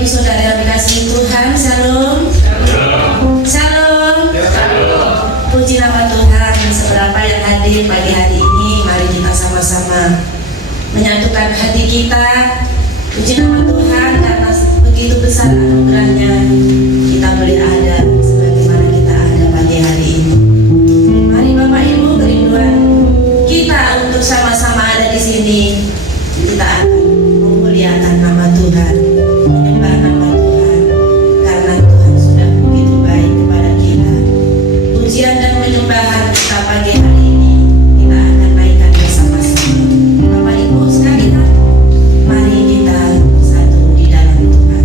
Ibu Saudara yang dikasihi Tuhan, Shalom. Shalom. Puji nama Tuhan. Seberapa yang hadir pagi hari ini, mari kita sama-sama menyatukan hati kita. Puji nama Tuhan karena begitu besar anugerahnya kita boleh ada sebagaimana kita ada pagi hari ini. Mari Bapak Ibu, kerinduan kita untuk sama-sama ada di sini. Kita akan memuliakan nama Tuhan, menyembah nama Tuhan, karena Tuhan sudah begitu baik kepada kita. Pujian dan penyembahan kita pagi hari ini kita akan naikkan bersama-sama. Bapak Ibu sekalian, mari kita bersatu di dalam Tuhan.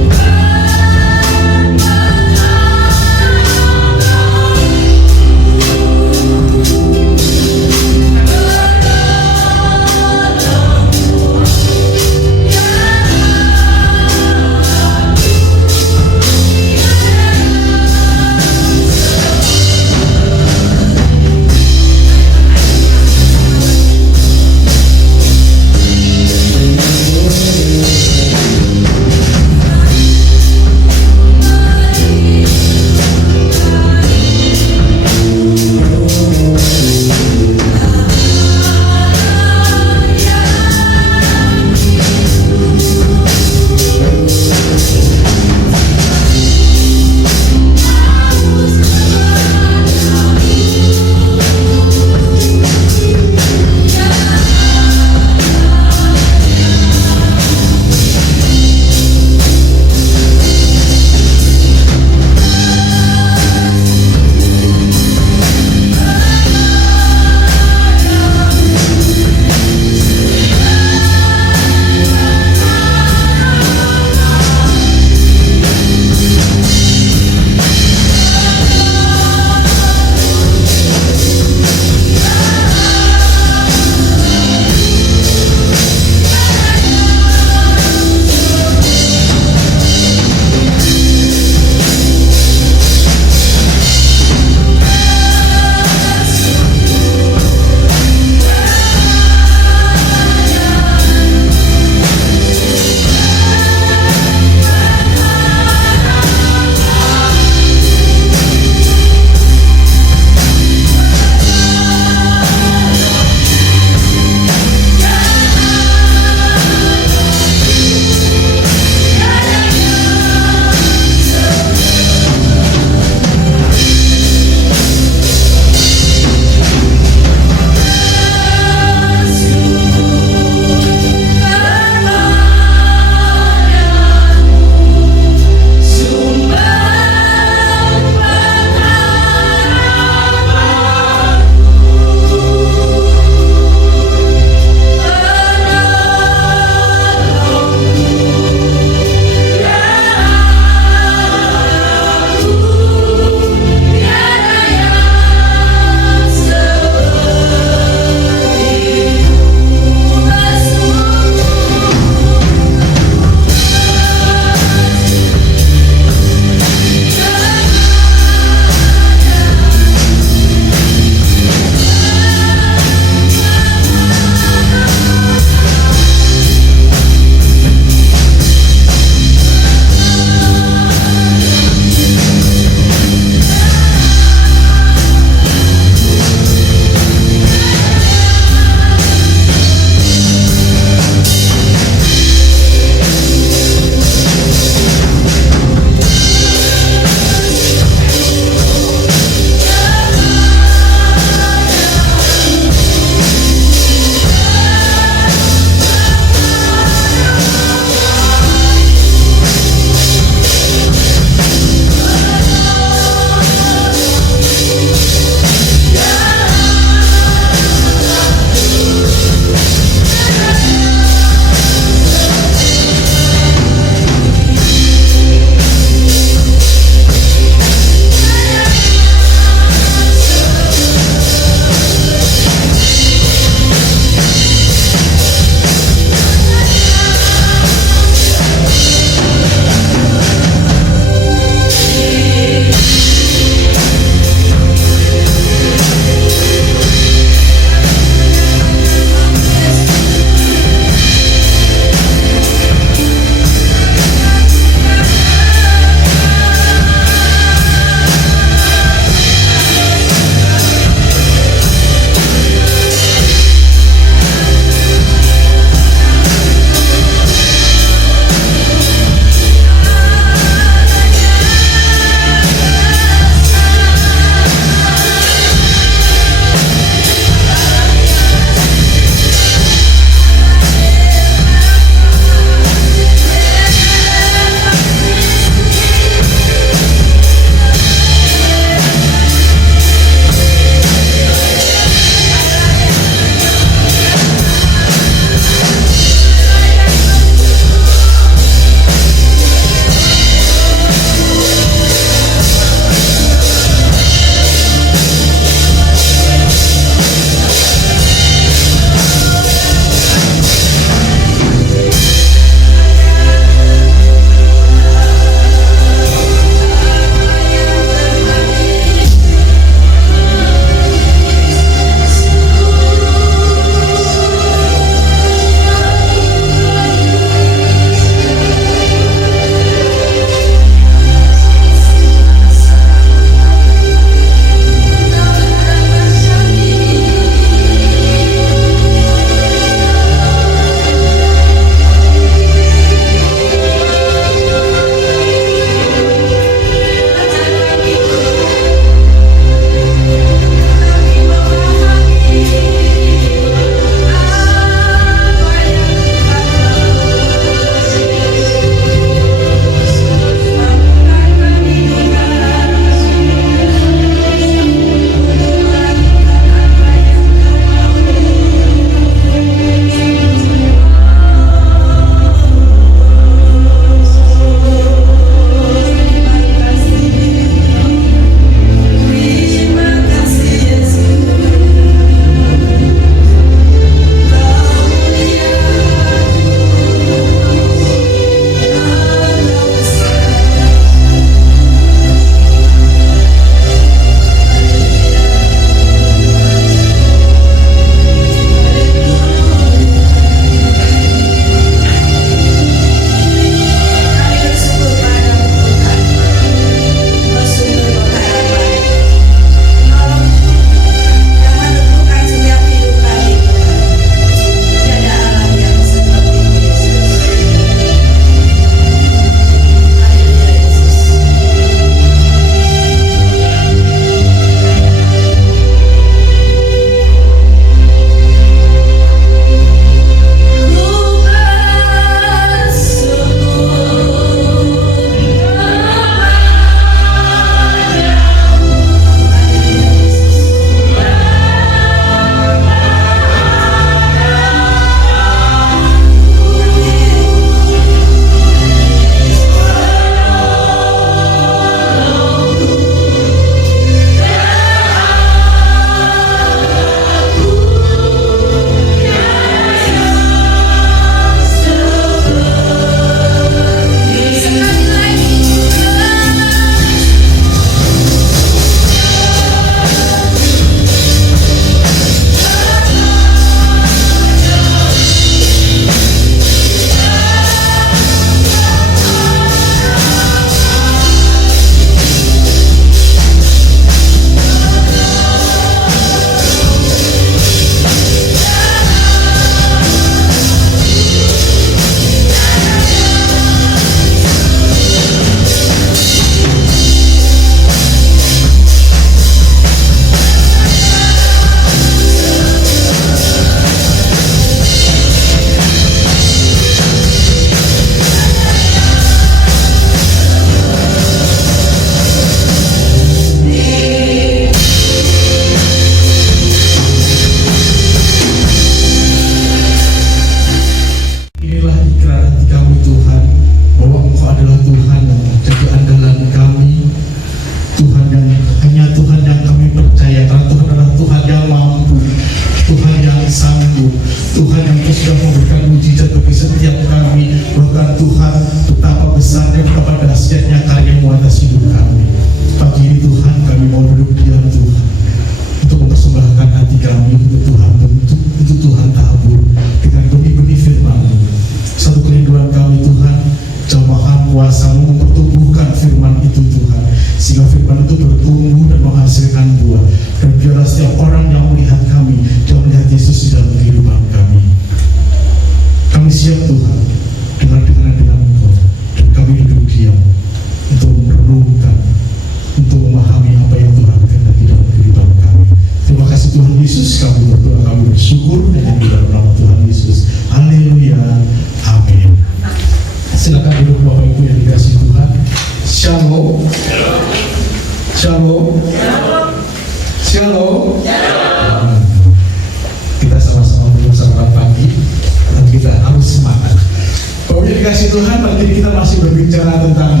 berbicara tentang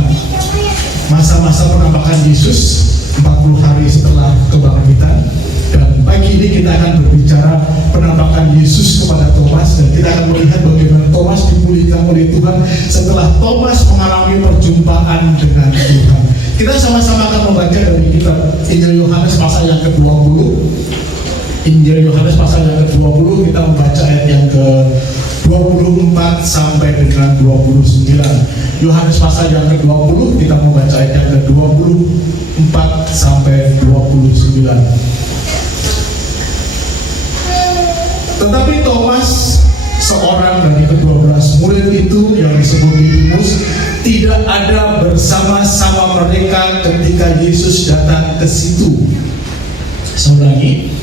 masa-masa penampakan Yesus 40 hari setelah kebangkitan. Dan pagi ini kita akan berbicara penampakan Yesus kepada Thomas, dan kita akan melihat bagaimana Thomas dipulihkan oleh Tuhan setelah Thomas mengalami perjumpaan dengan Tuhan. Kita sama-sama akan membaca dari kitab Injil Yohanes pasal yang ke-20. Injil Yohanes pasal yang ke-20, kita membaca ayat yang ke-24 sampai dengan 29. Yohanes pasal yang ke-20, kita membaca ayat yang ke-24 sampai 29. Tetapi Thomas, seorang dari ke-12 murid itu yang disebut Didimus, tidak ada bersama-sama mereka ketika Yesus datang ke situ. Saya ulangi.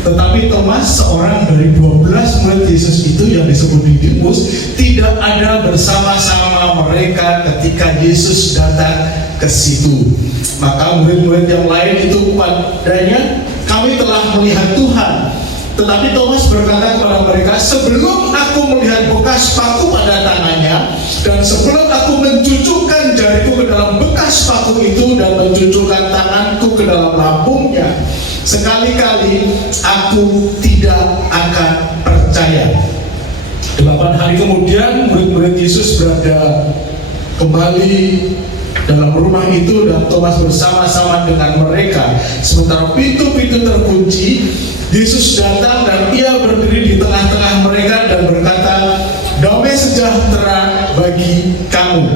Tetapi Thomas, seorang dari 12 murid Yesus itu yang disebut Didimus, tidak ada bersama-sama mereka ketika Yesus datang ke situ. Maka murid-murid yang lain itu padanya, kami telah melihat Tuhan. Tetapi Thomas berkata kepada mereka, sebelum aku melihat bekas paku pada tangannya, dan sebelum aku mencucukkan jariku ke dalam bekas paku itu dan mencucukkan tanganku ke dalam lambungnya, sekali-kali aku tidak akan percaya. 8 hari kemudian murid-murid Yesus berada kembali dalam rumah itu, dan Thomas bersama-sama dengan mereka. Sementara pintu-pintu terkunci, Yesus datang dan ia berdiri di tengah-tengah mereka dan berkata, damai sejahtera bagi kamu.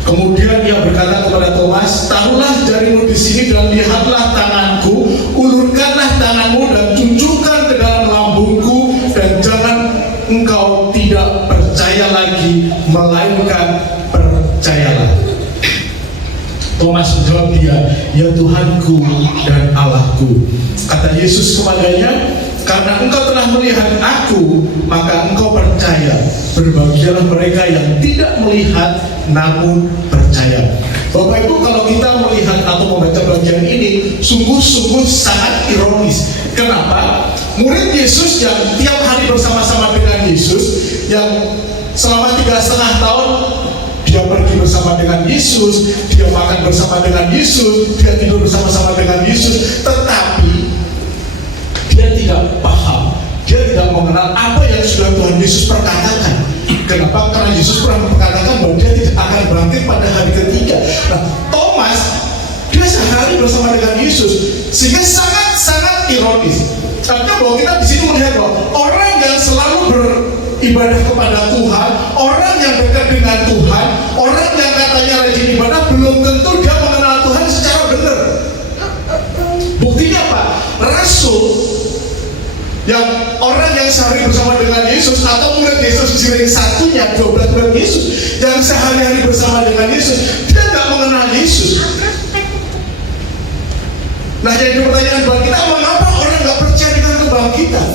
Kemudian ia berkata kepada Thomas, taruhlah jarimu di sini dan lihatlah tanganku, ulurkanlah tanganmu dan cucukkan ke dalam lambungku, dan jangan engkau tidak percaya lagi, melainkan percayalah. Thomas menjawab dia, ya Tuhanku dan Allahku. Kata Yesus kepadanya, karena engkau telah melihat aku, maka engkau percaya. Berbahagialah mereka yang tidak melihat namun percaya. Bapak Ibu, kalau kita melihat atau membaca bagian ini, sungguh-sungguh sangat ironis. Kenapa? Murid Yesus yang tiap hari bersama-sama dengan Yesus, yang selama 3,5 tahun dia pergi bersama dengan Yesus, dia makan bersama dengan Yesus, dia tidur bersama-sama dengan Yesus, tetapi dia tidak paham, dia tidak mengenal apa yang sudah Tuhan Yesus perkatakan. Kenapa? Karena Yesus pernah berkatakan bahwa dia tidak akan bangkit pada hari ketiga. Nah, Thomas, dia sehari bersama dengan Yesus, sehingga sangat-sangat ironis. Artinya bahwa kita di sini melihat bahwa orang yang selalu beribadah kepada Tuhan, orang yang dekat dengan Tuhan, orang yang katanya rajin ibadah, belum tentu dia mengenal Tuhan secara benar. Buktinya apa? Rasul yang orang yang sehari bersama dengan Yesus, atau murid Yesus jilid satunya, 12 murid Yesus yang sehari-hari bersama dengan Yesus, dia nggak mengenal Yesus. Nah, jadi pertanyaan buat kita, mengapa orang nggak percaya dengan kebangkitan?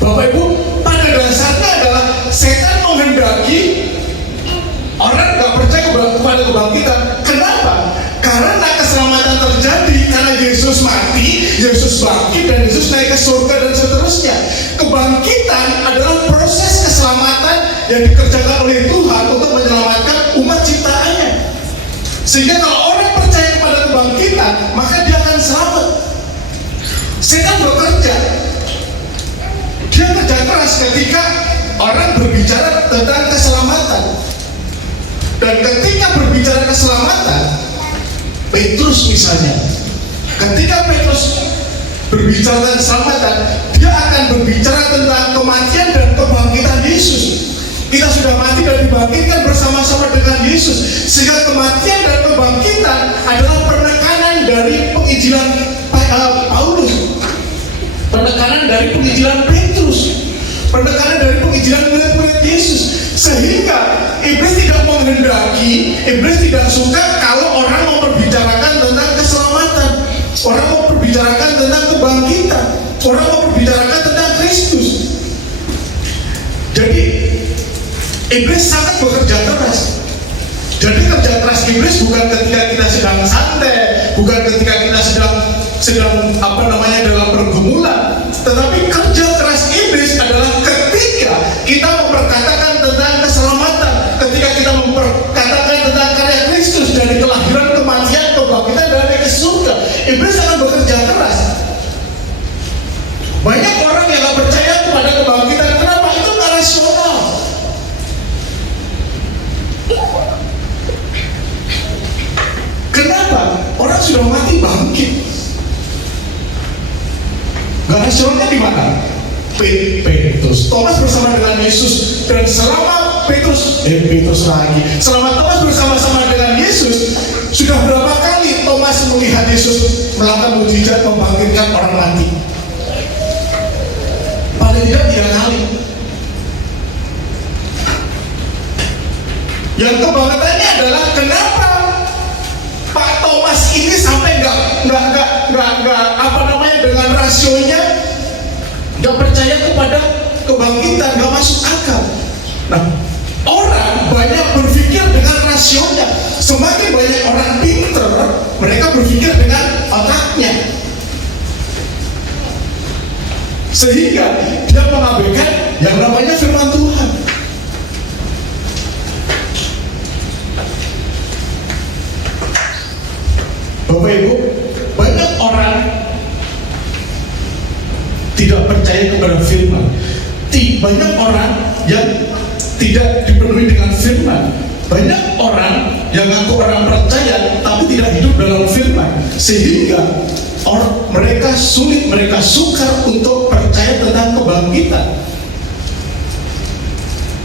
Bapak Ibu, pada dasarnya adalah setan menghendaki orang nggak percaya kepada kebangkitan. Kenapa? Karena keselamatan terjadi karena Yesus mati, Yesus bangkit, dan Yesus naik ke surga dan seterusnya. Kebangkitan adalah proses keselamatan yang dikerjakan oleh Tuhan untuk menyelamatkan umat ciptaannya. Sehingga kalau orang percaya kepada kebangkitan, maka dia akan selamat. Setan bekerja, dia kerja keras ketika orang berbicara tentang keselamatan. Dan ketika berbicara keselamatan, Petrus misalnya, ketika Petrus berbicara tentang keselamatan, dia akan berbicara tentang kematian dan kebangkitan Yesus. Kita sudah mati dan dibangkitkan bersama-sama dengan Yesus, sehingga kematian dan kebangkitan adalah penekanan dari penginjilan Paulus, penekanan dari penginjilan Petrus, penekanan dari penginjilan murid-murid Yesus. Sehingga iblis tidak menghendaki, iblis tidak suka kalau orang mau berbicarakan tentang keselamatan, orang mau berbicarakan tentang kebangkitan, orang mau berbicarakan tentang Kristus. Jadi iblis sangat bekerja keras. Jadi kerja keras iblis bukan ketika kita sedang santai, bukan ketika kita sedang dalam pergumulan, tetapi kerja keras iblis adalah ketika kita memperkatakan tentang keselamatan, ketika kita memperkatakan orang yang gak percaya kepada kebangkitan. Kenapa? Itu gak rasional. Kenapa? Orang sudah mati bangkit. Gak rasionalnya di mana? Petrus, Thomas bersama dengan Yesus, dan selama Petrus Thomas bersama-sama dengan Yesus, sudah berapa kali Thomas melihat Yesus melakukan mukjizat membangkitkan orang mati? Paling tidak 3 kali. Yang kebangetannya adalah kenapa Pak Thomas ini sampai dengan rasionya nggak percaya kepada kebangkitan, nggak masuk akal. Nah, orang banyak berpikir dengan rasionya. Semakin banyak orang pinter, mereka berpikir dengan otaknya, sehingga dia mengabaikan yang namanya firman Tuhan. Bapak Ibu, banyak orang tidak percaya kepada firman. Banyak orang yang tidak dipenuhi dengan firman. Banyak orang yang ngaku orang percaya tapi tidak hidup dalam firman, sehingga mereka sulit, mereka sukar untuk percaya tentang kebangkitan.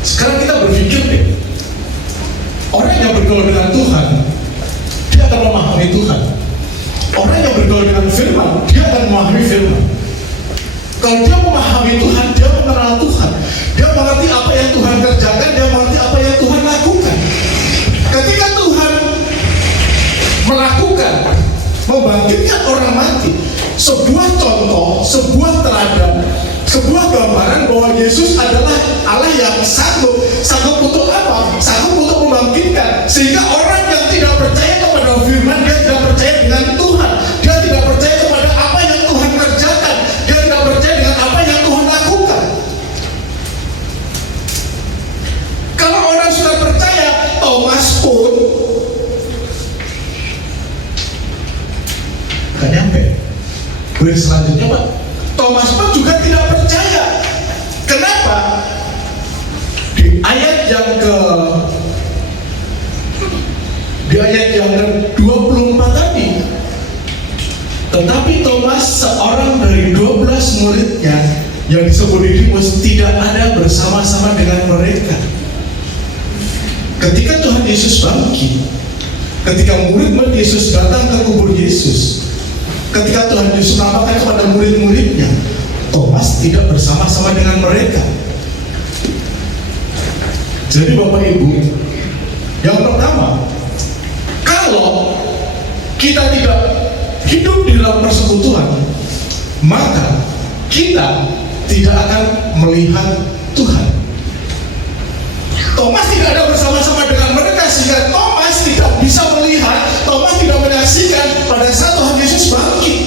Sekarang kita berpikir deh, orang yang bergaul dengan Tuhan, dia akan memahami Tuhan. Orang yang bergaul dengan firman, dia akan memahami firman. Kalau dia memahami Tuhan, dia mengenal Tuhan, dia mengerti apa yang Tuhan kerjakan, dia mengerti apa yang Tuhan lakukan. Ketika Tuhan melakukan, membangkitkan orang mati, sebuah contoh, sebuah teladan, sebuah gambaran bahwa Yesus adalah Allah yang sanggup untuk apa? Sanggup untuk membangkitkan. Sehingga orang yang tidak percaya kepada firman, dia tidak percaya dengan Tuhan, dia tidak percaya kepada apa yang Tuhan kerjakan, dia tidak percaya dengan apa yang Tuhan lakukan. Kalau orang sudah percaya, Thomas pun gak nyampe. Selanjutnya Pak, Thomas pun juga tidak percaya. Kenapa? Di ayat yang ke-24 tadi, tetapi Thomas, seorang dari 12 muridnya yang disebut Didimus, tidak ada bersama-sama dengan mereka. Ketika Tuhan Yesus bangkit, ketika murid-murid Yesus datang ke kubur Yesus, ketika Tuhan Yesus menampakkan kepada murid-muridnya, Thomas tidak bersama-sama dengan mereka. Jadi Bapak Ibu, yang pertama, kalau kita tidak hidup di dalam persekutuan, maka kita tidak akan melihat Tuhan. Thomas tidak ada bersama-sama dengan mereka, sehingga Thomas tidak bisa melihat, Thomas tidak menyaksikan pada saat Tuhan Yesus bangkit.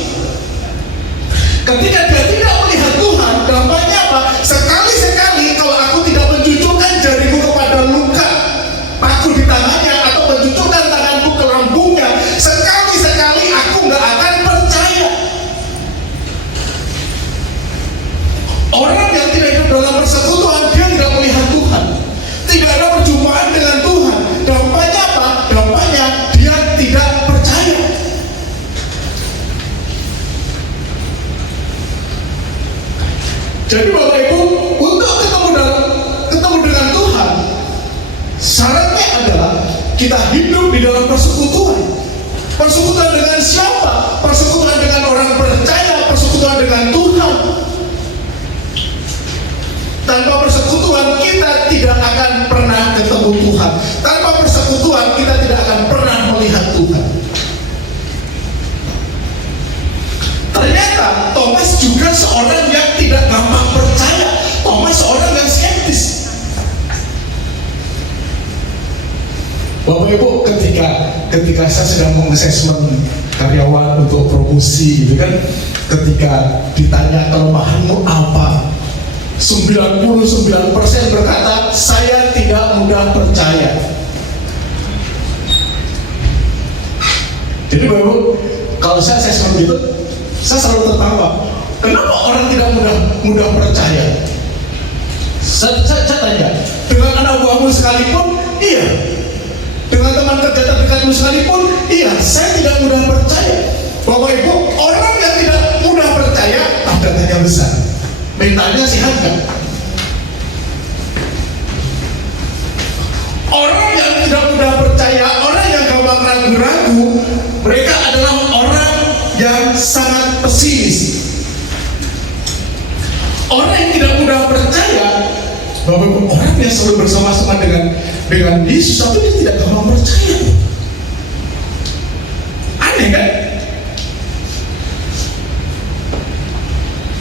Ketika dia tidak melihat Tuhan, dampaknya apa? Sekali-sekali kalau aku tidak mencucukkan jariku kepada luka paku di tangannya, atau mencucukkan tanganku ke lambungnya, sekali-sekali aku nggak akan percaya. Orang yang tidak hidup dalam persekutuan, dia tidak melihat Tuhan, tidak ada perjumpaan dengan Tuhan. Dampaknya apa? Dampaknya dia tidak percaya. Jadi Bapak Ibu, untuk ketemu dengan Tuhan, syaratnya adalah kita hidup di dalam persekutuan. Persekutuan dengan siapa? Persekutuan dengan orang percaya, persekutuan dengan Tuhan. Tanpa persekutuan kita tidak akan pernah ketemu Tuhan. Tanpa persekutuan kita tidak akan pernah melihat Tuhan. Ternyata Thomas juga seorang yang tidak gampang percaya. Thomas seorang yang skeptis. Bapak Ibu, ketika saya sedang mengassessment karyawan untuk promosi gitu kan, ketika ditanya kelemahanmu apa, 99% berkata, saya tidak mudah percaya. Jadi Bapak Ibu, kalau saya assessment gitu, saya selalu tertawa. Kenapa orang tidak mudah percaya? Saya tanya, dengan anak buahmu sekalipun, iya. Dengan teman kerja terdekatmu sekalipun, iya. Saya tidak mudah percaya. Bapak Ibu, orang yang tidak mudah percaya, tanda-tanya besar. Mentalnya sehat kan? Orang yang tidak mudah percaya, orang yang gampang ragu-ragu, mereka adalah orang yang sangat pesimis. Orang yang tidak mudah percaya, bahwa orang yang selalu bersama-sama dengan Yesus, tapi dia tidak gampang percaya. Aneh kan?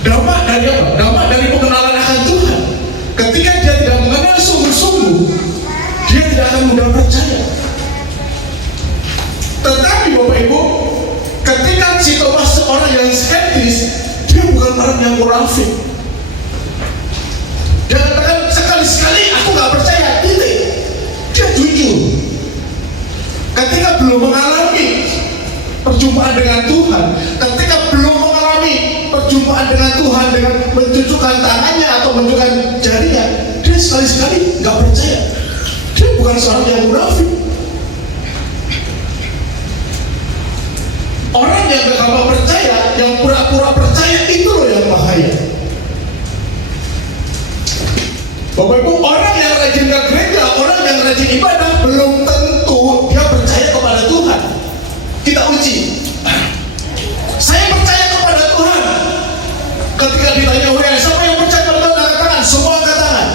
Dampak dari apa? Dampak dari pengenalan akan Tuhan. Ketika dia tidak mengenal sungguh-sungguh, dia tidak akan mudah percaya. Tetapi Bapak Ibu, ketika si Thomas seorang yang skeptis, dia bukan orang yang munafik. Dia katakan sekali-sekali aku gak percaya, titik. Dia jujur. Ketika belum mengalami perjumpaan dengan Tuhan, ketika belum mengalami perjumpaan dengan Tuhan dengan mencucukkan tangannya atau menunjukkan jarinya, dia sekali-sekali gak percaya. Dia bukan seorang yang munafik. Orang yang gak gampang percaya, yang pura-pura percaya, itu loh yang bahaya. Bapak Ibu, orang yang rajin ke gereja, orang yang rajin ibadah, belum tentu dia percaya kepada Tuhan. Kita uji. Saya percaya kepada Tuhan. Ketika ditanya, siapa yang percaya kepada Tuhan? Angkat tangan, semua angkat tangan.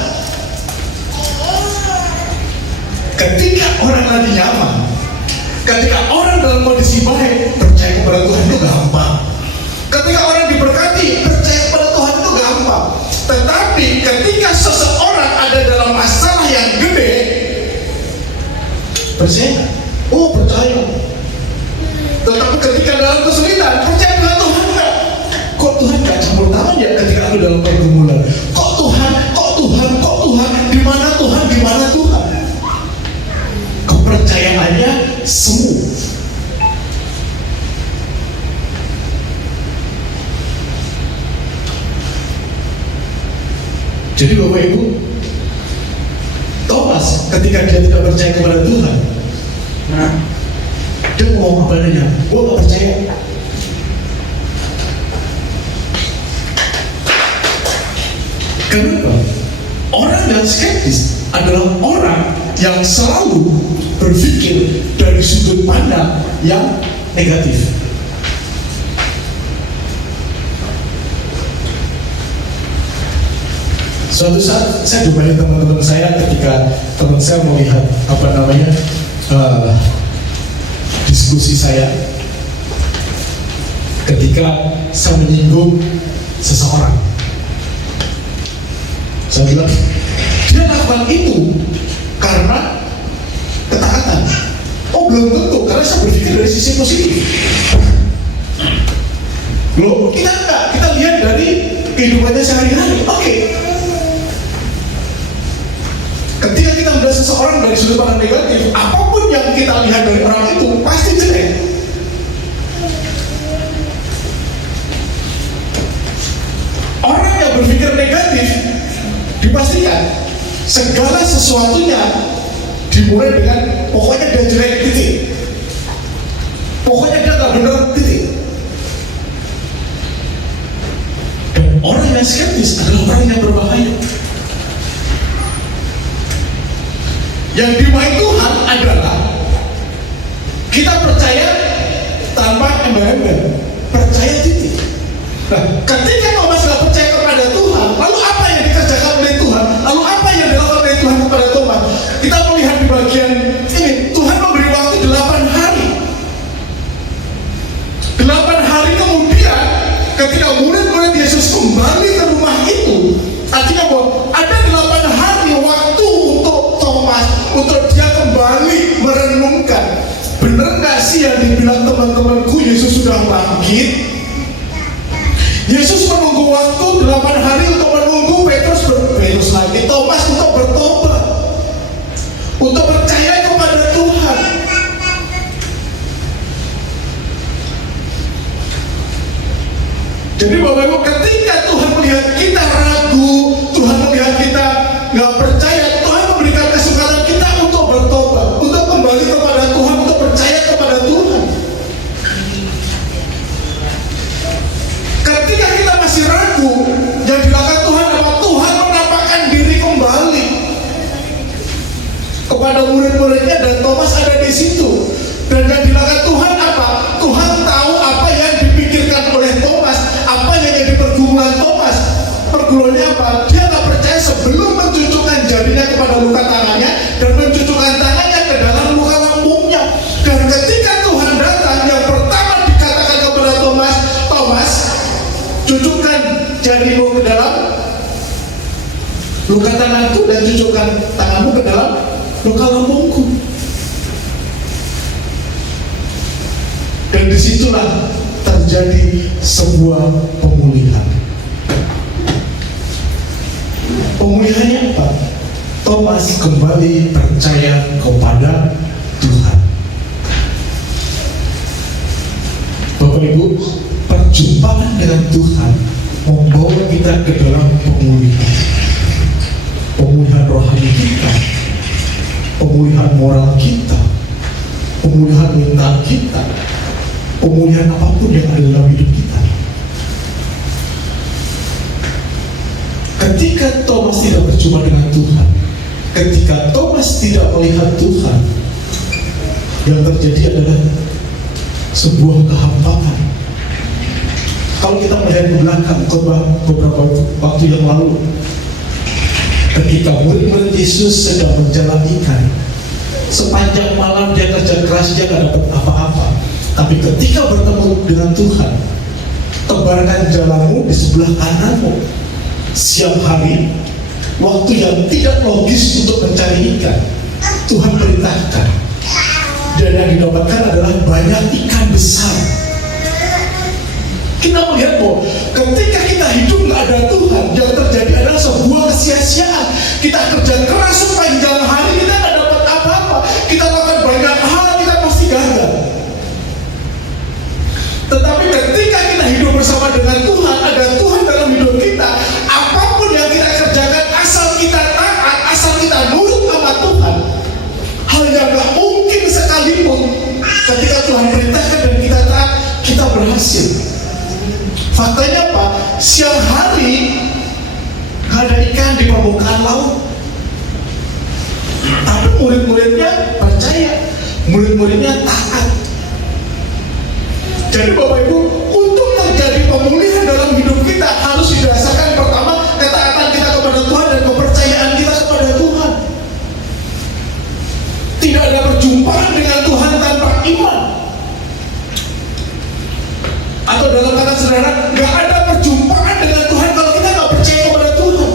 Ketika orang lagi nyaman, ketika orang dalam kondisi baik, percaya kepada Tuhan itu gampang. Ketika orang diberkati, percaya kepada Tuhan itu gampang. Tetapi ketika seseorang ada dalam masalah yang gede, percaya? Oh, percaya. Tetapi ketika dalam kesulitan, percaya dengan Tuhan enggak? Kok Tuhan gak campur tangan ya ketika aku dalam pergumulan? Kok Tuhan? Di mana Tuhan? Kepercayaannya semu. Jadi Bapak Ibu, Thomas ketika dia tidak percaya kepada Tuhan, dia ngomong kepadanya, gue gak percaya. Kenapa? Orang yang skeptis adalah orang yang selalu berpikir dari sudut pandang yang negatif. Suatu saat saya jumpai teman-teman saya ketika teman saya melihat diskusi saya ketika saya menyinggung seseorang. Saya bilang, dia lakukan itu karena ketaatan. Oh, belum tentu, karena saya berpikir dari sisi positif. Loh, kita enggak, kita lihat dari kehidupannya sehari-hari. Oke. Ketika kita melihat seseorang dari sudut pandang negatif, apapun yang kita lihat dari orang itu pasti jelek. Orang yang berpikir negatif dipastikan segala sesuatunya dimulai dengan pokoknya dia jelek, titik. Pokoknya dia gak benar, titik. Dan orang yang skeptis adalah orang yang berbahaya. Yang dimauin Tuhan adalah kita percaya tanpa embel-embel, percaya titik. Nah, ketika Thomas gak percaya kepada Tuhan, lalu apa yang dikerjakan oleh Tuhan? Lalu apa yang dilakukan oleh Tuhan kepada Thomas? Kita melihat di bagian ini, Tuhan memberi waktu 8 hari. 8 hari kemudian, ketika murid-murid Yesus kembali ke rumah itu, artinya bahwa ada 8 hari waktu untuk Thomas, untuk dia kembali merenungkan, benar gak sih yang dibilang teman-temanku Yesus sudah bangkit? Yesus menunggu waktu 8 hari untuk menunggu Petrus lagi, Thomas untuk bertobat, untuk percaya kepada Tuhan. Jadi Bapak Ibu, apa? Dia nggak percaya sebelum mencucukkan jarinya kepada luka tangannya dan mencucukkan tangannya ke dalam luka lambungnya. Dan ketika Tuhan datang, yang pertama dikatakan kepada Thomas, Thomas, cucukkan jarimu ke dalam luka tanganku dan cucukkan tanganmu ke dalam luka lambungku. Dan disitulah terjadi sebuah pemulihan. Pemulihannya apa? Thomas kembali percaya kepada Tuhan. Bapak Ibu, perjumpaan dengan Tuhan membawa kita ke dalam pemulihan. Pemulihan rohani kita, pemulihan moral kita, pemulihan mental kita, pemulihan apapun yang ada dalam hidup kita. Ketika Thomas tidak berjumpa dengan Tuhan, ketika Thomas tidak melihat Tuhan, yang terjadi adalah sebuah kehampaan. Kalau kita melihat ke belakang beberapa waktu yang lalu, ketika murid-murid Yesus sedang menjalanikan, sepanjang malam dia kerja keras, dia tidak dapat apa-apa. Tapi ketika bertemu dengan Tuhan, tebarkan jalamu di sebelah kananmu. Siang hari, waktu yang tidak logis untuk mencari ikan, Tuhan perintahkan. Dan yang didapatkan adalah banyak ikan besar. Kita melihat bahwa ketika kita hidup nggak ada Tuhan, yang terjadi adalah sebuah kesia-siaan. Kita kerja keras sepanjang hari, kita nggak dapat apa-apa. Kita lakukan banyak hal, kita pasti gagal. Tetapi ketika kita hidup bersama dengan Tuhan, ada Tuhan dalam hidup kita, apapun yang kita kerjakan, asal kita taat, asal kita nurut sama Tuhan, hal yang gak mungkin sekalipun, ketika Tuhan perintahkan dan kita taat, kita berhasil. Faktanya apa? Siang hari gak ada ikan di permukaan laut, tapi murid-muridnya percaya, murid-muridnya taat. Jadi Bapak Ibu, untuk terjadi pemulihan dalam hidup kita harus didasarkan pertama ketaatan kita kepada Tuhan dan kepercayaan kita kepada Tuhan. Tidak ada perjumpaan dengan Tuhan tanpa iman. Atau dalam kata sederhana, gak ada perjumpaan dengan Tuhan kalau kita gak percaya kepada Tuhan.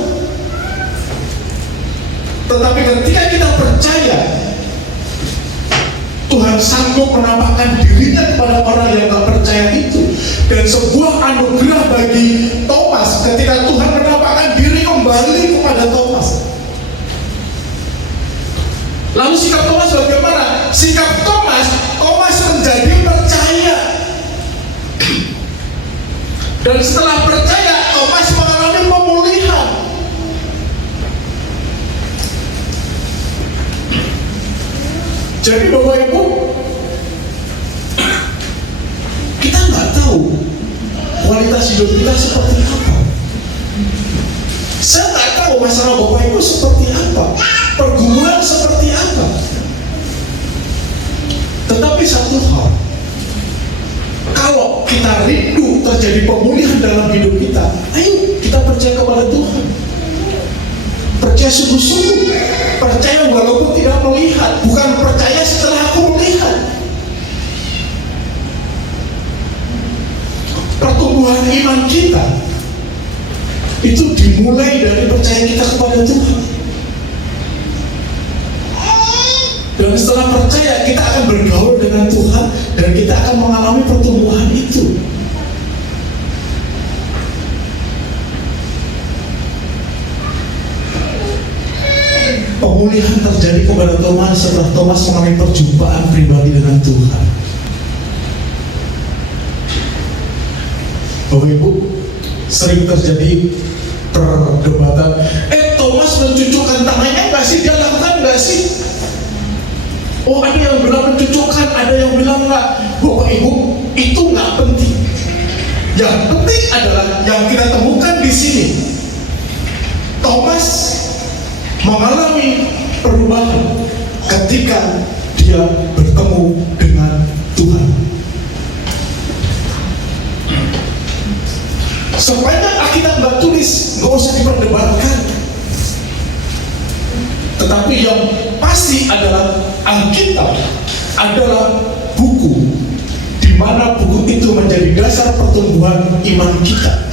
Tetapi ketika kita percaya, Tuhan sanggup menampakkan dirinya kepada orang yang tak percaya itu. Dan sebuah anugerah bagi Thomas ketika Tuhan menampakkan diri kembali kepada Thomas. Lalu sikap Thomas bagaimana? Sikap Thomas menjadi percaya. Dan setelah percaya, Thomas mengalami pemulihan. Jadi Bapak Ibu, kita nggak tahu kualitas hidup kita seperti apa. Saya nggak tahu masalah Bapak Ibu seperti apa, pergumulan seperti apa. Tetapi satu hal, kalau kita rindu terjadi pemulihan dalam hidup kita, ayo kita percaya kepada Tuhan. Percaya sungguh-sungguh, percaya walaupun tidak melihat, bukan percaya setelah aku melihat. Pertumbuhan iman kita itu dimulai dari percaya kita kepada Tuhan. Dan setelah percaya, kita akan bergaul dengan Tuhan dan kita akan mengalami pertumbuhan itu. Pemulihan terjadi kepada Thomas setelah Thomas mengalami perjumpaan pribadi dengan Tuhan. Bapak Ibu, sering terjadi perdebatan. Thomas mencucukkan tangannya nggak sih? Dia lakukan nggak sih? Oh, ada yang bilang mencucukkan, ada yang bilang nggak. Bapak Ibu, itu nggak penting. Yang penting adalah yang kita temukan di sini. Thomas mengalami perubahan ketika dia bertemu dengan Tuhan. Sepanjang Alkitab nggak tulis otomatis nggak usah diperdebatkan. Tetapi yang pasti adalah Alkitab adalah buku di mana buku itu menjadi dasar pertumbuhan iman kita.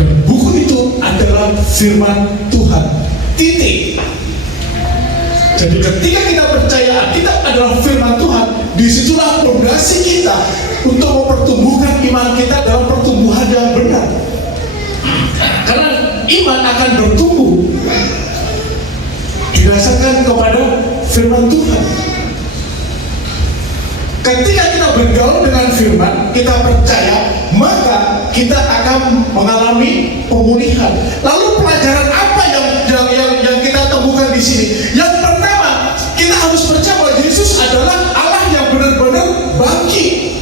Dan buku itu adalah firman Tuhan. Titik. Jadi ketika kita percaya Alkitab adalah firman Tuhan, disitulah fondasi kita untuk mempertumbuhkan iman kita dalam pertumbuhan yang benar. Karena iman akan bertumbuh didasarkan kepada firman Tuhan. Ketika kita bergaul dengan firman, kita percaya, maka kita akan mengalami pemulihan. Lalu pelajaran apa yang kita temukan di sini? Yang pertama, kita harus percaya bahwa Yesus adalah Allah yang benar-benar bangkit.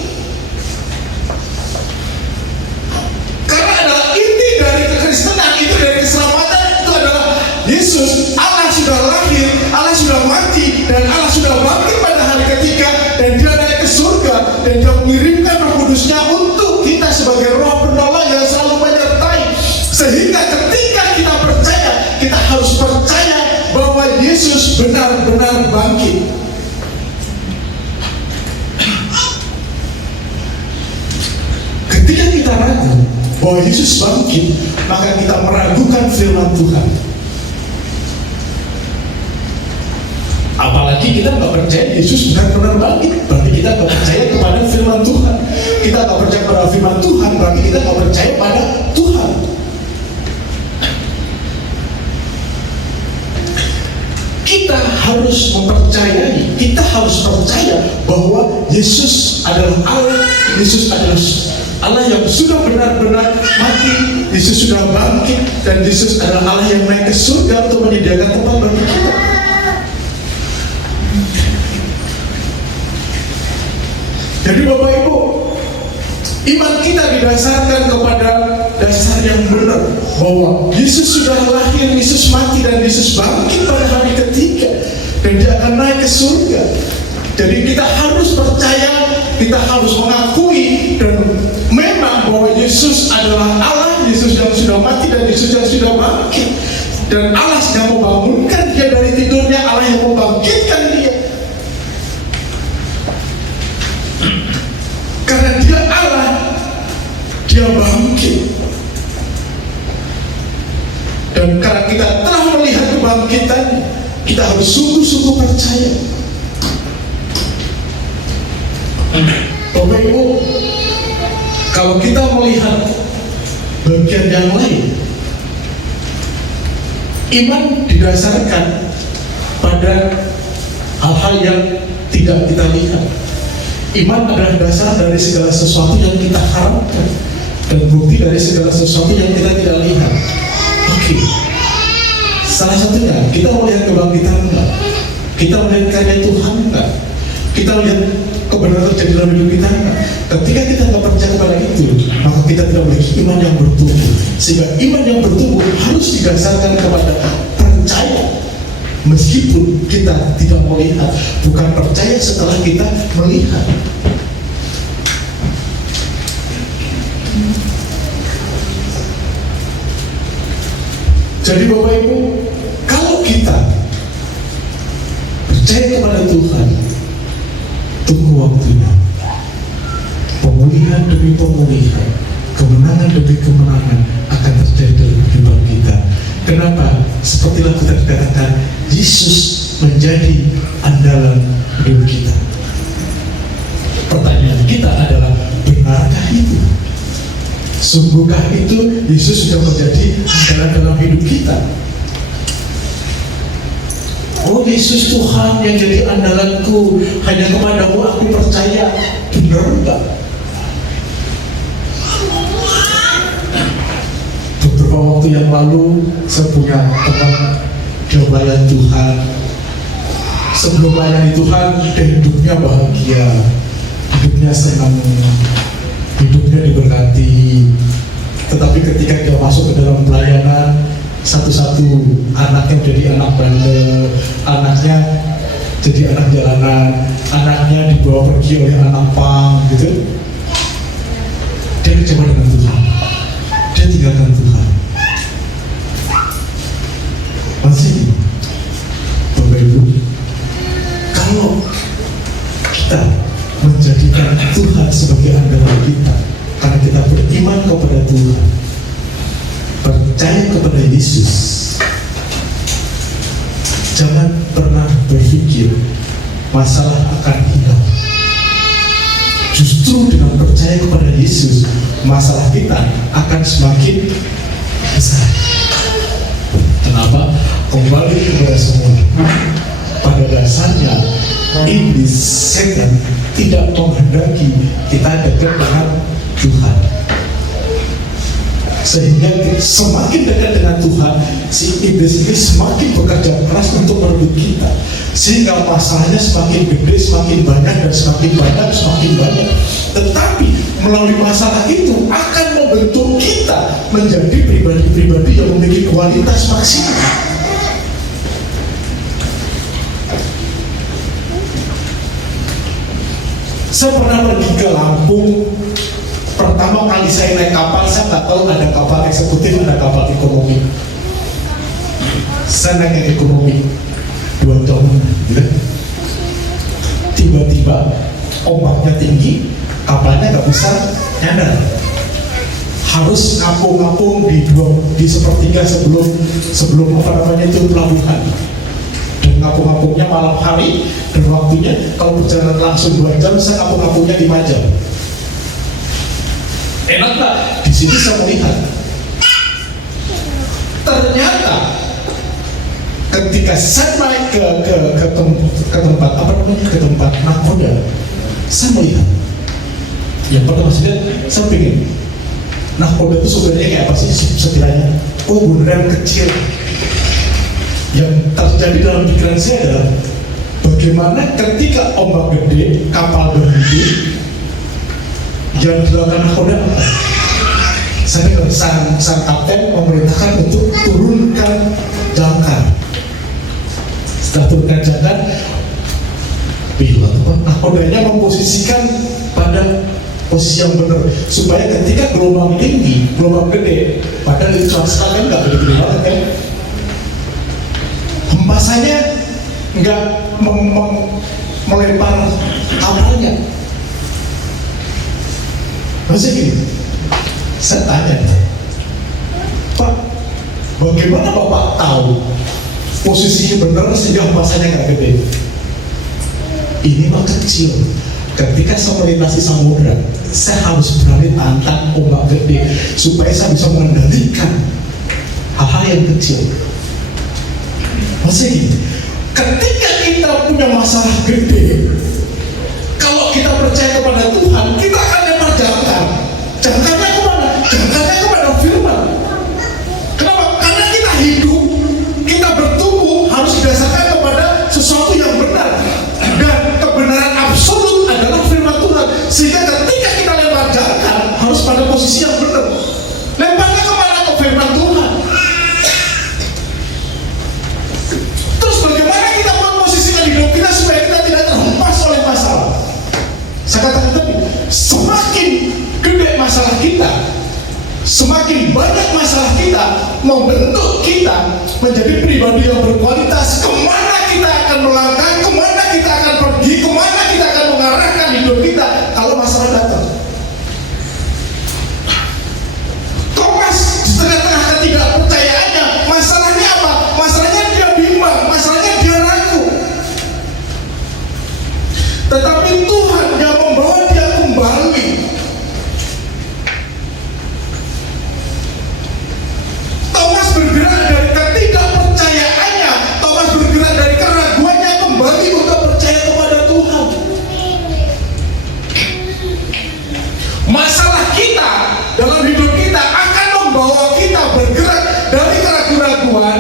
Karena adalah inti dari kekristenan, itu dari keselamatan, itu adalah Yesus. Allah sudah lahir, Allah sudah mati, dan Allah sudah bangkit pada hari ketiga, dan Dia naik ke surga, dan Dia mengirimkan Roh Kudusnya untuk kita sebagai Roh penolong yang selalu menyertai. Sehingga ketika kita percaya, kita harus percaya bahwa Yesus benar-benar bangkit. Ketika kita ragu bahwa Yesus bangkit, maka kita meragukan firman Tuhan. Apalagi kita nggak percaya Yesus benar-benar bangkit, berarti kita nggak percaya kepada firman Tuhan. Kita nggak percaya pada firman Tuhan, berarti kita nggak percaya pada Tuhan. Kita harus mempercayai, kita harus percaya bahwa Yesus adalah Allah, Yesus adalah Allah yang sudah benar-benar mati, Yesus sudah bangkit, dan Yesus adalah Allah yang naik ke surga untuk menyediakan tempat bagi kita. Jadi Bapak Ibu, iman kita didasarkan kepada dasar yang benar, bahwa Yesus sudah lahir, Yesus mati, dan Yesus bangkit pada hari ketiga, dan Dia akan naik ke surga. Jadi kita harus percaya, kita harus mengakui, dan memang bahwa Yesus adalah Allah, Yesus yang sudah mati, dan Yesus yang sudah bangkit, dan Allah yang membangunkan Dia dari tidurnya, Allah yang membangkitkan Dia. Karena Dia Allah, Dia bangkit. Dan karena kita telah melihat kebangkitan, kita harus sungguh-sungguh percaya. Bapak Ibu, kalau kita melihat bagian yang lain, iman didasarkan pada hal-hal yang tidak kita lihat. Iman adalah dasar dari segala sesuatu yang kita harapkan, dan bukti dari segala sesuatu yang kita tidak lihat. Oke. Salah satunya, kita melihat kebangkitan enggak? Kita melihat karya Tuhan enggak? Kita melihat kebenaran terjadi dalam hidup kita enggak? Ketika kita tidak percaya kepada itu, maka kita tidak memiliki iman yang bertumbuh. Sehingga iman yang bertumbuh harus didasarkan kepada percaya, meskipun kita tidak melihat, bukan percaya setelah kita melihat. Jadi Bapak Ibu, kalau kita percaya kepada Tuhan, tunggu waktunya. Pemulihan demi pemulihan, kemenangan demi kemenangan akan terjadi dalam kehidupan kita. Kenapa? Seperti lagu tadi dikatakan, Yesus menjadi andalan hidup kita. Pertanyaan kita adalah, benarkah itu? Sungguhkah itu Yesus sudah menjadi andalan dalam hidup kita? Oh, Yesus Tuhan yang jadi andalanku, hanya kepadamu aku percaya. Benar enggak? Beberapa waktu yang lalu saya punya teman dia melayani Tuhan. Sebelum melayani Tuhan, dia hidupnya bahagia, hidupnya senang, hidupnya diberkati. Tetapi ketika dia masuk ke dalam pelayanan, satu-satu anaknya menjadi anak bandel, anaknya jadi anak jalanan, anaknya dibawa pergi oleh anak pang, gitu. Dia kecewa dengan Tuhan. Dia sudah tinggalkan Tuhan. Masih, Bapak Ibu, kalau kita menjadikan Tuhan sebagai andalan kita, karena kita beriman kepada Tuhan, percaya kepada Yesus, jangan pernah berpikir masalah akan hilang. Justru dengan percaya kepada Yesus, masalah kita akan semakin besar. Kenapa? Kembali kepada semua. Pada dasarnya, iblis, setan tidak menghendaki kita dekat dengan Tuhan. Sehingga semakin dekat dengan Tuhan, si iblis ini semakin bekerja keras untuk merebut kita, sehingga masalahnya semakin gede, semakin banyak, dan semakin banyak, semakin banyak. Tetapi melalui masalah itu akan membentuk kita menjadi pribadi-pribadi yang memiliki kualitas maksimal. Saya pernah pergi ke Lampung. Pertama kali saya naik kapal, saya nggak tahu ada kapal eksekutif, ada kapal ekonomi. Saya naik yang ekonomi 2 tahun, gitu. Tiba-tiba ombaknya tinggi, kapalnya nggak bisa nyadar, harus ngapung-ngapung di sepertiga sebelum apa namanya itu pelabuhan. Dan ngapung-ngapungnya malam hari, dan waktunya kalau perjalanan langsung 2 jam, saya ngapung-ngapungnya 5 jam. Enak lah, di sini saya melihat. Ternyata ketika saya naik ke tempat apa namanya, ke tempat nakoda, saya melihat. Yang pertama saya pengen nakoda itu sebenarnya kayak apa sih sekiranya? Oh, bundaran kecil. Yang terjadi dalam pikiran saya adalah bagaimana ketika ombak gede, kapal berhenti, yang dilakukan nakoda apa? Saya dengar sang kapten memerintahkan untuk turunkan jangkar. Setelah turunkan jangkar, nakodanya memposisikan pada posisi yang benar, supaya ketika gelombang tinggi, gelombang gede, padahal itu swasta kan nggak gede-gede banget kan, hempasannya nggak melempar kapalnya. Maksudnya gini, saya tanya, Pak, bagaimana Bapak tahu posisinya benar sehingga hempasannya nggak gede? Ini mah kecil. Ketika saya melintasi samudra, saya harus berani tantang ombak gede supaya saya bisa mengendalikan hal-hal yang kecil. Maksudnya gini, ketika kita punya masalah gede, kalau kita percaya kepada Tuhan, kita akan lempar jangkar. Jangkarnya kemana? Jangkarnya kepada firman. Kenapa? Karena kita hidup, kita bertumbuh harus didasarkan kepada sesuatu yang benar. Dan kebenaran absolut adalah firman Tuhan. Sehingga ketika kita lempar jangkar, harus pada posisi yang benar. Lemparnya kemana? Ke firman Tuhan. Terus bagaimana kita memposisikan hidup kita supaya kita tidak terhempas oleh masalah? Saya katakan tadi, semakin gede masalah kita, semakin banyak masalah kita membentuk kita menjadi pribadi yang berkualitas. Kemana kita akan melangkah, kemana kita akan pergi, kemana kita akan mengarahkan hidup kita kalau masalah datang. Thomas di tengah-tengah ketidakpercayaannya, masalahnya apa? Masalahnya dia bimbang, masalahnya dia ragu. Tetapi Tuhan yang membawa dia kembali. Thomas bergerak dari ketidakpercayaannya, Thomas bergerak dari keraguannya kembali untuk percaya kepada Tuhan. Masalah kita dalam hidup kita akan membawa kita bergerak dari keraguan-keraguan,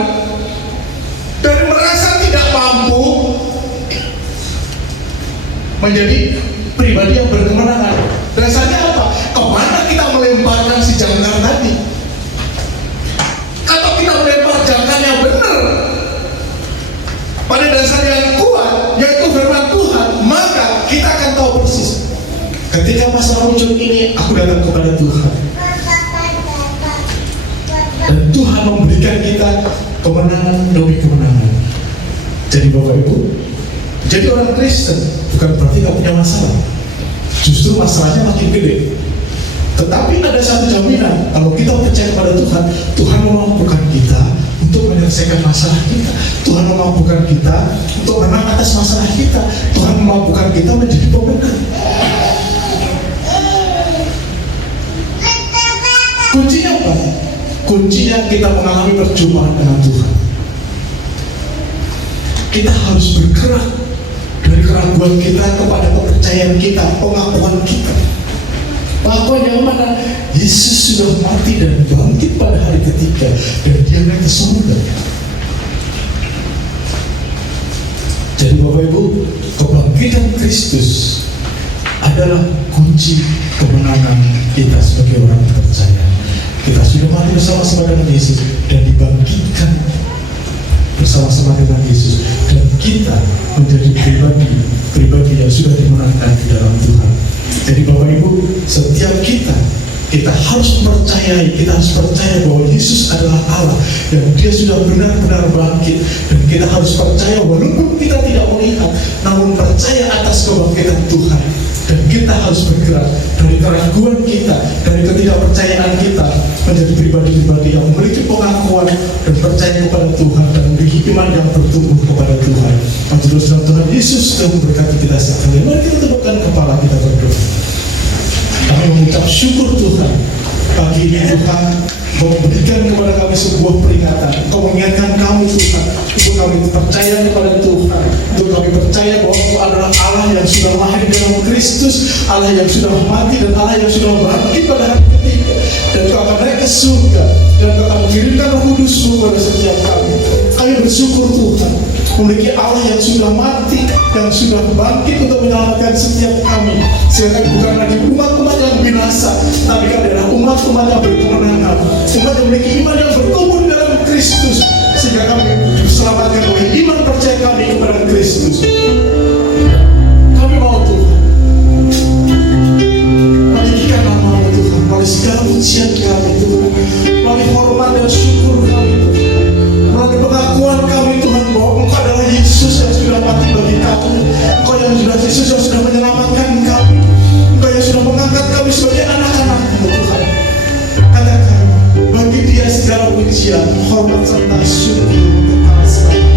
dari merasa tidak mampu, menjadi pribadi yang berkemenangan. Dasarnya apa? Kemana kita melemparkan si jangkar tadi? Atau kita melempar jangkar yang benar pada dasar yang kuat, yaitu firman Tuhan, maka kita akan tahu persis. Ketika masalah muncul ini, aku datang kepada Tuhan. Tuhan memberikan kita kemenangan demi kemenangan. Jadi Bapak Ibu, jadi orang Kristen bukan berarti gak punya masalah. Justru masalahnya makin gede. Tetapi ada satu jaminan, kalau kita percaya kepada Tuhan, Tuhan memampukan kita untuk menyelesaikan masalah kita. Tuhan memampukan kita untuk menang atas masalah kita. Tuhan memampukan kita menjadi pemenang. Kuncinya apa? Kuncinya kita mengalami perjumpaan dengan Tuhan. Kita harus bergerak dari keraguan kita kepada kepercayaan kita, pengakuan kita. Pengakuan yang mana? Yesus sudah mati dan bangkit pada hari ketiga, dan Dia naik ke surga. Jadi Bapak Ibu, kebangkitan Kristus adalah kunci kemenangan kita sebagai orang percaya. Kita sudah mati bersama-sama dengan Yesus dan dibangkitkan bersama-sama dengan Yesus, dan kita menjadi pribadi yang sudah dimenangkan di dalam Tuhan. Jadi Bapak Ibu, setiap kita harus percaya bahwa Yesus adalah Allah, dan Dia sudah benar-benar bangkit. Dan kita harus percaya walaupun kita tidak melihat, namun percaya atas kebangkitan Tuhan. Dan kita harus bergerak dari keraguan kita, dari ketidakpercayaan kita, menjadi pribadi-pribadi yang memiliki pengakuan dan percaya kepada Tuhan, dan memiliki iman yang bertumbuh kepada Tuhan. Majelis Tuhan Yesus sudah memberkati kita sekali. Mari kita tundukkan kepala kita berdoa. Kami mengucap syukur Tuhan, pagi ini Tuhan memberikan kepada kami sebuah peringatan. Kau mengingatkan kami Tuhan, untuk kami percaya kepada Tuhan, untuk kami percaya bahwa Kau adalah Allah yang sudah lahir dalam Kristus, Allah yang sudah mati, dan Allah yang sudah bangkit pada hari ketiga. Dan Kau akan naik ke surga, dan Kau akan mengirimkan Roh Kudus-Mu kepada setiap kami. Kami bersyukur Tuhan, memiliki Allah yang sudah mati, yang sudah bangkit untuk menyelamatkan setiap kami. Sehingga kami bukan lagi umat-umat yang binasa, tapi kami adalah umat-umat yang berkemenangan, umat yang memiliki iman yang bertumbuh dalam Kristus, sehingga kami diselamatkan oleh iman percaya kami kepada Kristus. Kami mau Tuhan meninggikan nama-Mu Tuhan, melalui segala pujian kami Tuhan, melalui hormat dan syukur kami Tuhan, melalui pengakuan kami Tuhan bahwa Engkau adalah Yesus yang sudah mati bagi kami, Engkau yang sudah Yesus yang sudah menyelamatkan kami, Engkau yang sudah mengangkat kami sebagai anak-anak-Mu Tuhan. Katakan, bagi Dia segala pujian, hormat serta syukur kekal selamanya.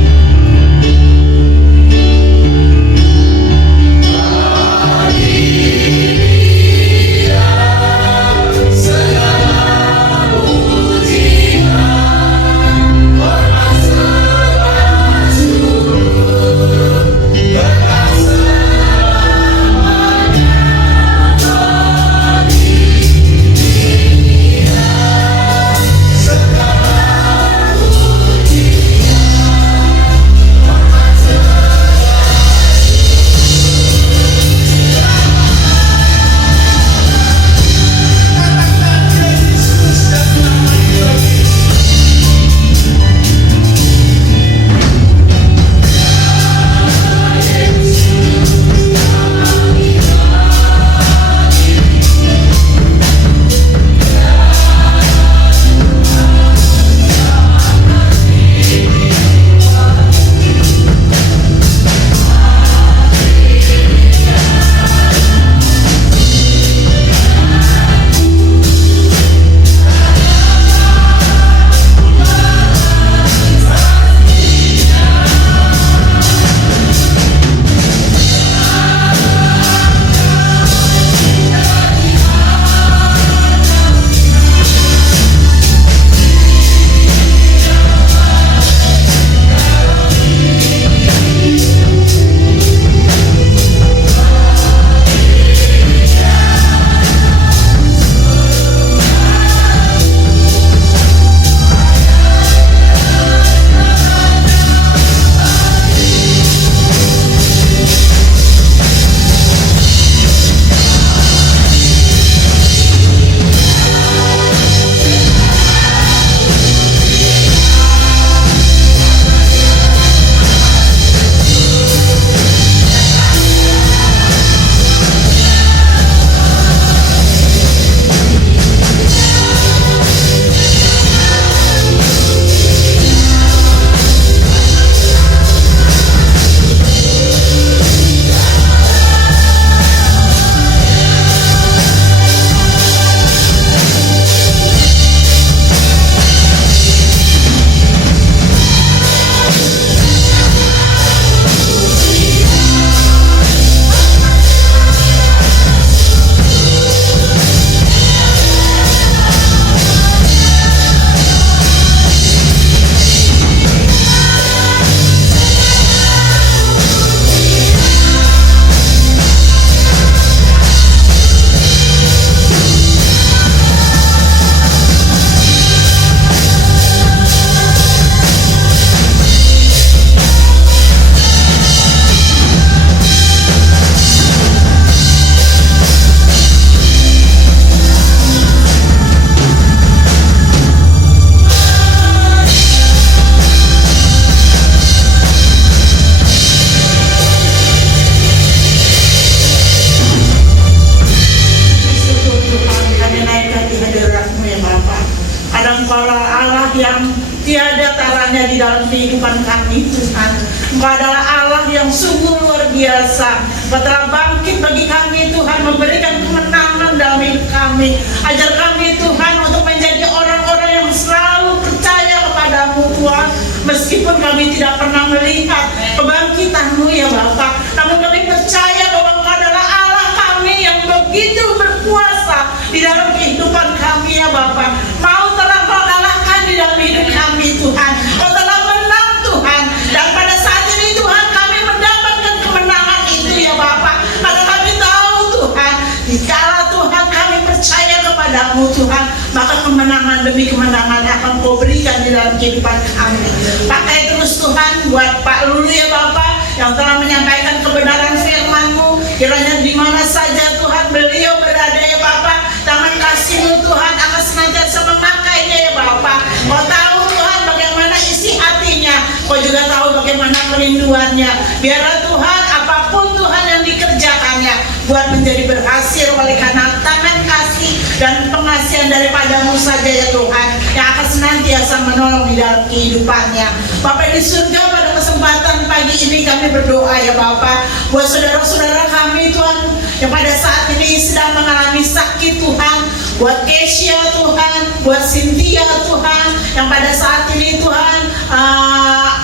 Allah yang tiada taranya di dalam kehidupan kami Tuhan. Engkau adalah Allah yang sungguh luar biasa. Engkau telah bangkit bagi kami Tuhan, memberikan kemenangan dalam hidup kami. Ajar kami Tuhan untuk menjadi orang-orang yang selalu percaya kepadamu Tuhan. Meskipun kami tidak pernah melihat kebangkitan-Mu ya Bapa, namun kami percaya bahwa Engkau adalah Allah kami yang begitu berkuasa di dalam kehidupan kami ya Bapa. Mau telah Kau kalahkan di dalam hidup kami Tuhan. Kau telah menang Tuhan. Dan pada saat ini Tuhan kami mendapatkan kemenangan itu ya Bapa. Karena kami tahu Tuhan, dikala Tuhan kami percaya kepadamu Tuhan, maka kemenangan demi kemenangan akan Kau berikan di dalam kehidupan kami. Pakai terus Tuhan buat Pak Lulu ya Bapa, yang telah menyampaikan kebenaran firman-Mu. Kiranya di mana saja Tuhan beliau berada ya Bapa, tangan kasih-Mu Tuhan akan senantiasa memakainya ya Bapa. Kau tahu Tuhan bagaimana isi hatinya, Kau juga tahu bagaimana kerinduannya. Biarlah Tuhan apapun Tuhan yang dikerjakannya buat menjadi berhasil oleh karena tangan kasih dan pengasihan daripada-Mu saja ya Tuhan, yang akan senantiasa menolong di dalam kehidupannya. Bapa di surga, pada kesempatan pagi ini kami berdoa ya Bapa, buat saudara-saudara kami Tuhan yang pada saat ini sedang mengalami sakit Tuhan, buat Kesia Tuhan, buat Cynthia Tuhan, yang pada saat ini Tuhan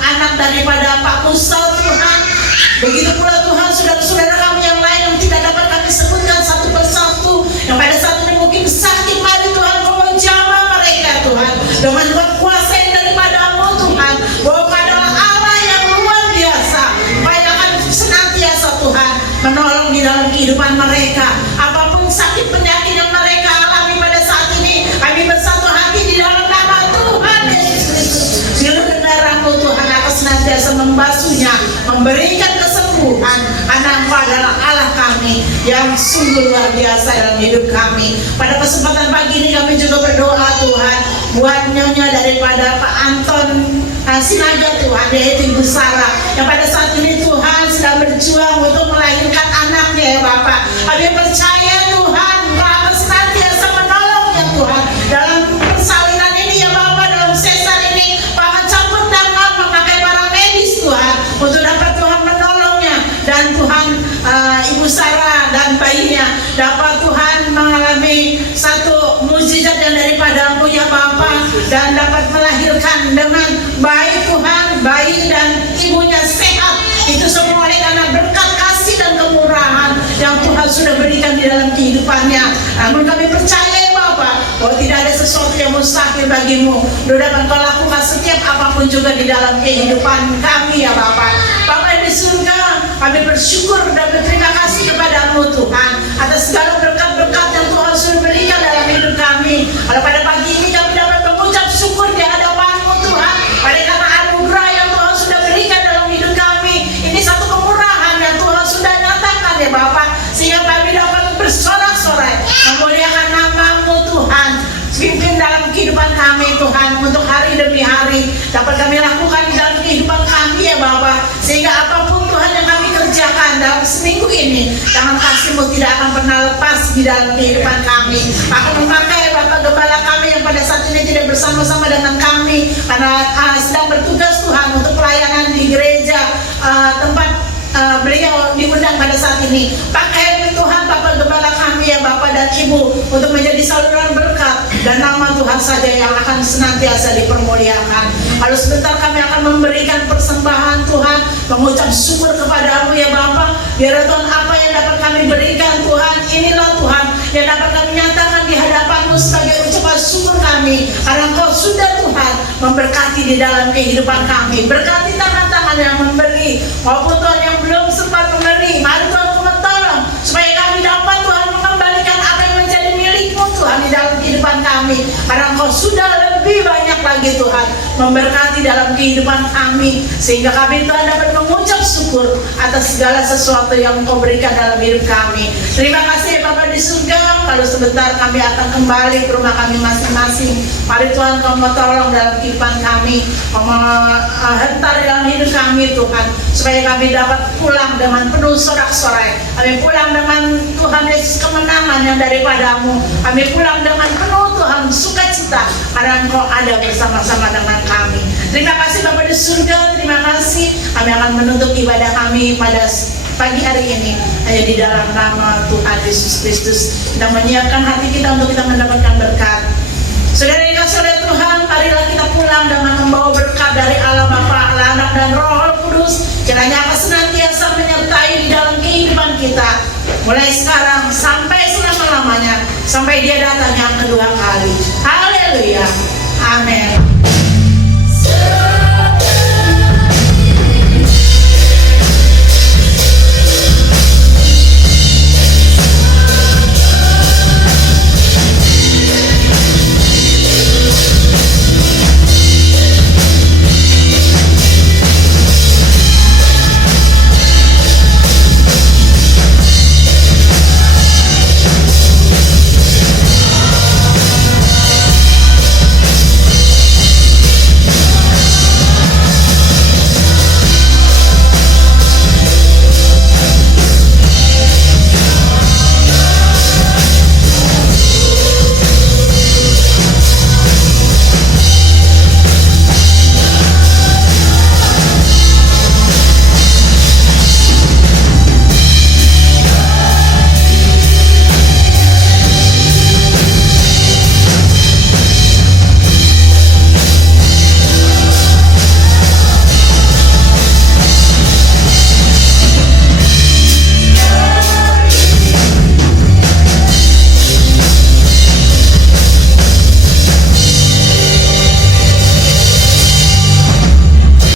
anak daripada Pak Musa Tuhan. Begitu pula Tuhan saudara-saudara kami yang lain yang tidak dapat kami sebutkan satu persatu, yang pada saat ini mungkin sakit. Mari Tuhan Kau menjamah mereka Tuhan dengan kuasa yang daripada-Mu Tuhan, bahwa Kau adalah Allah yang luar biasa, supaya akan senantiasa Tuhan menolong di dalam kehidupan mereka. Apapun sakit penyakit yang mereka alami pada saat ini, kami bersatu hati di dalam nama Tuhan Yesus Kristus. Seluruh darah-Mu Tuhan akan senantiasa membasuhnya, memberikan kesembuhan, karena Engkau adalah Allah kami yang sungguh luar biasa dalam hidup kami. Pada kesempatan pagi ini kami juga berdoa Tuhan buat nyonya daripada Pak Anton Sinaga Tuhan, yaitu Ibu Sarah, yang pada saat ini Tuhan sedang berjuang untuk melahirkan anaknya ya Bapak. Kami percaya Tuhan Engkau akan senantiasa menolongnya Tuhan dalam persalinan ini ya Bapak, dalam sesar ini. Pak akan campur tangan memakai para medis Tuhan untuk dapat Tuhan menolongnya, dan Tuhan Ibu Sarah dan bayinya dapat Tuhan mengalami satu mukjizat yang daripada-Mu ya Bapa, dan dapat melahirkan dengan baik Tuhan, bayi dan ibunya sehat. Itu semua oleh karena berkat kasih dan kemurahan yang Tuhan sudah berikan di dalam kehidupannya. Namun kami percaya ya Bapa, bahwa tidak ada sesuatu yang mustahil bagi-Mu. Kau dapat Kau lakukan setiap apapun juga di dalam kehidupan kami ya Bapa. Bapa di surga, kami bersyukur dan berterima kasih kepada-Mu Tuhan atas segala berkat-berkat yang Tuhan sudah berikan dalam hidup kami. Kalau pada pagi ini kami dapat mengucap syukur di hadapan-Mu Tuhan, pada karena anugerah yang Tuhan sudah berikan dalam hidup kami. Ini satu kemurahan yang Tuhan sudah nyatakan ya Bapak, sehingga kami dapat bersorak-sorai memuliakan nama-Mu Tuhan. Pimpin dalam kehidupan kami Tuhan, untuk hari demi hari dapat kami lakukan di dalam kehidupan kami ya Bapak, sehingga apapun Tuhan yang kami kerjakan dalam seminggu ini, tangan kasih-Mu tidak akan pernah lepas di dalam kehidupan kami. Akan memakai Bapak Gembala kami yang pada saat ini tidak bersama-sama dengan kami karena sedang bertugas Tuhan untuk pelayanan di gereja tempat beliau diundang pada saat ini. Pakai Tuhan Bapak Gembala kami ya Bapak dan Ibu untuk menjadi saluran berkat, dan nama Tuhan saja yang akan senantiasa dipermuliakan. Lalu sebentar kami akan memberikan persembahan Tuhan, mengucap syukur kepada-Mu ya Bapak. Biar Tuhan apa yang dapat kami berikan Tuhan, inilah Tuhan yang dapat kami nyatakan di hadapan-Mu sebagai ucapan syukur kami, karena Engkau sudah Tuhan memberkati di dalam kehidupan kami. Berkati tangan-tangan yang memberi maupun Tuhan yang belum sempat memberi. Mari Tuhan Kau menolong supaya kami dapat Tuhan mengembalikan apa yang menjadi milik-Mu Tuhan di dalam kehidupan kami, karena Engkau sudah lebih banyak lagi Tuhan memberkati dalam kehidupan kami, sehingga kami Tuhan dapat mengucap syukur atas segala sesuatu yang Engkau berikan dalam hidup kami. Terima kasih Bapa di surga. Lalu sebentar kami akan kembali ke rumah kami masing-masing. Mari Tuhan Kau tolong dalam kehidupan kami, menghentar dalam hidup kami Tuhan, supaya kami dapat pulang dengan penuh sorak-sorai. Kami pulang dengan Tuhan Yesus kemenangan yang daripada-Mu. Kami pulang dengan penuh Tuhan sukacita, karena Engkau Engkau ada bersama-sama dengan kami. Terima kasih Bapa di surga, terima kasih. Kami akan menutup ibadah kami pada pagi hari ini hanya di dalam nama Tuhan Yesus Kristus. Kita menyiapkan hati kita untuk kita mendapatkan berkat. Saudara yang kasih oleh Tuhan, marilah kita pulang dengan membawa berkat dari Allah Bapa, Allah Anak dan Roh Kudus. Kiranya akan senantiasa menyertai di dalam kehidupan kita, mulai sekarang sampai selama-lamanya, sampai Dia datang yang kedua kali. Haleluya. Amin.